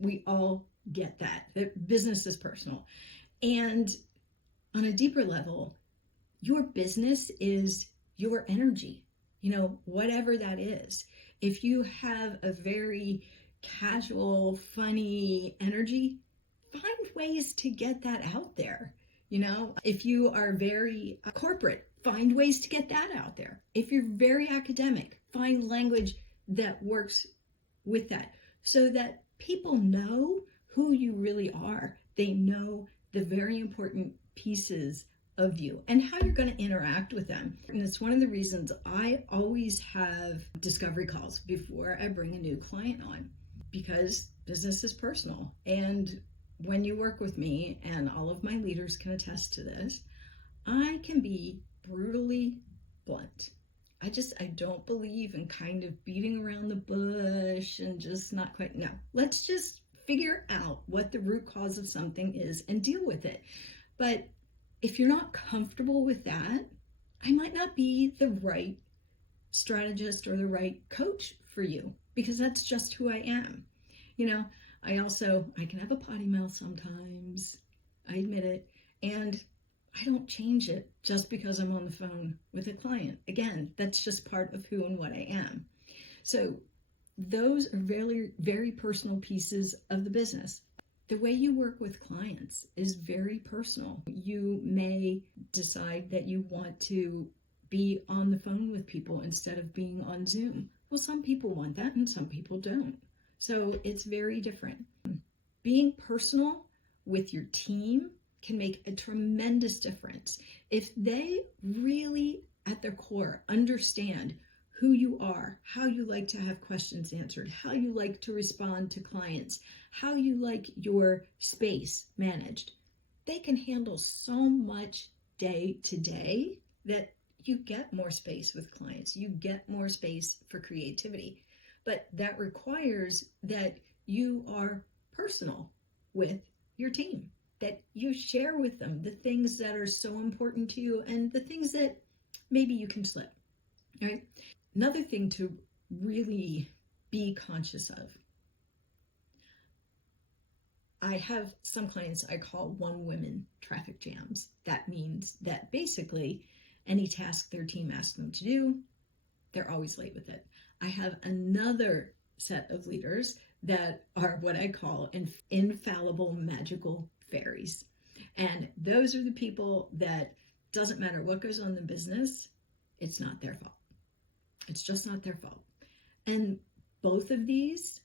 We all get that business is personal. And on a deeper level, your business is your energy, whatever that is. If you have a very casual, funny energy, find ways to get that out there. If you are very corporate, find ways to get that out there. If you're very academic, find language that works with that so that people know who you really are. They know the very important pieces of you and how you're going to interact with them. And it's one of the reasons I always have discovery calls before I bring a new client on, because business is personal. And when you work with me, and all of my leaders can attest to this, I can be brutally blunt. I don't believe in kind of beating around the bush and just not quite. No, let's just figure out what the root cause of something is and deal with it. But if you're not comfortable with that, I might not be the right strategist or the right coach for you, because that's just who I am. I can have a potty mouth sometimes. I admit it. And I don't change it just because I'm on the phone with a client. Again, that's just part of who and what I am. So those are very, very personal pieces of the business. The way you work with clients is very personal. You may decide that you want to be on the phone with people instead of being on Zoom. Well, some people want that and some people don't. So it's very different. Being personal with your team can make a tremendous difference. If they really, at their core, understand who you are, how you like to have questions answered, how you like to respond to clients, how you like your space managed, they can handle so much day to day that you get more space with clients. You get more space for creativity. But that requires that you are personal with your team, that you share with them the things that are so important to you and the things that maybe you can slip, right? Another thing to really be conscious of. I have some clients I call one-woman traffic jams. That means that basically any task their team asks them to do, they're always late with it. I have another set of leaders that are what I call infallible magical fairies. And those are the people that doesn't matter what goes on in the business, it's not their fault. It's just not their fault. And both of these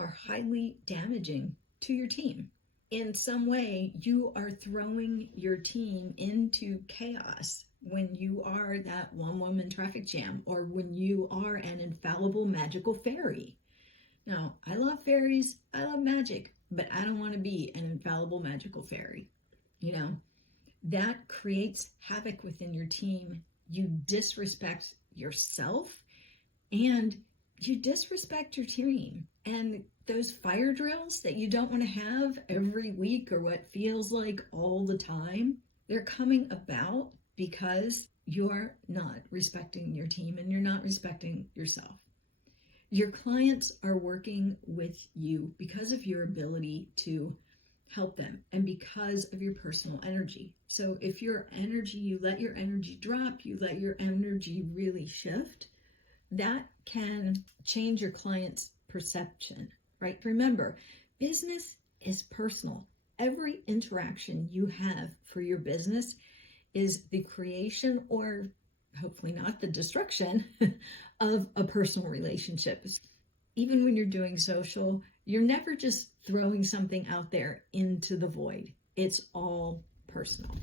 are highly damaging to your team. In some way, you are throwing your team into chaos when you are that one-woman traffic jam or when you are an infallible magical fairy. Now, I love fairies, I love magic, but I don't want to be an infallible magical fairy. That creates havoc within your team. You disrespect yourself and you disrespect your team. And those fire drills that you don't want to have every week or what feels like all the time, they're coming about because you're not respecting your team and you're not respecting yourself. Your clients are working with you because of your ability to help them and because of your personal energy. So if your energy, you let your energy drop, you let your energy really shift, that can change your client's perception, right? Remember, business is personal. Every interaction you have for your business is the creation, or hopefully not the destruction, of a personal relationship. Even when you're doing social, you're never just throwing something out there into the void. It's all personal.